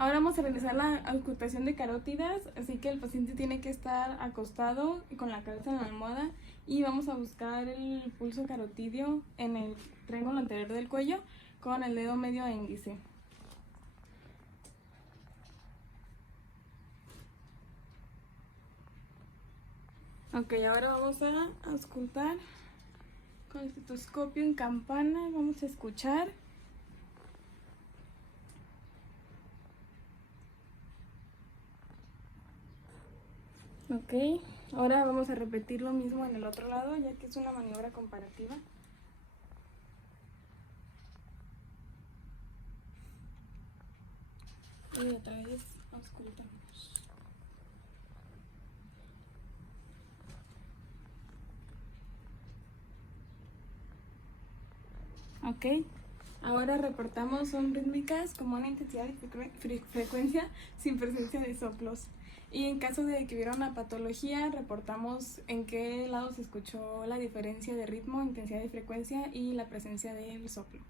Ahora vamos a realizar la auscultación de carótidas, así que el paciente tiene que estar acostado y con la cabeza en la almohada y vamos a buscar el pulso carotidio en el triángulo anterior del cuello con el dedo medio e índice. Ok, ahora vamos a auscultar con el estetoscopio en campana, vamos a escuchar. Ok, ahora vamos a repetir lo mismo en el otro lado, ya que es una maniobra comparativa. Y otra vez auscultamos. Ok, ahora reportamos son rítmicas como una intensidad y frecuencia sin presencia de soplos. Y en caso de que hubiera una patología, reportamos en qué lado se escuchó la diferencia de ritmo, intensidad y frecuencia y la presencia del soplo.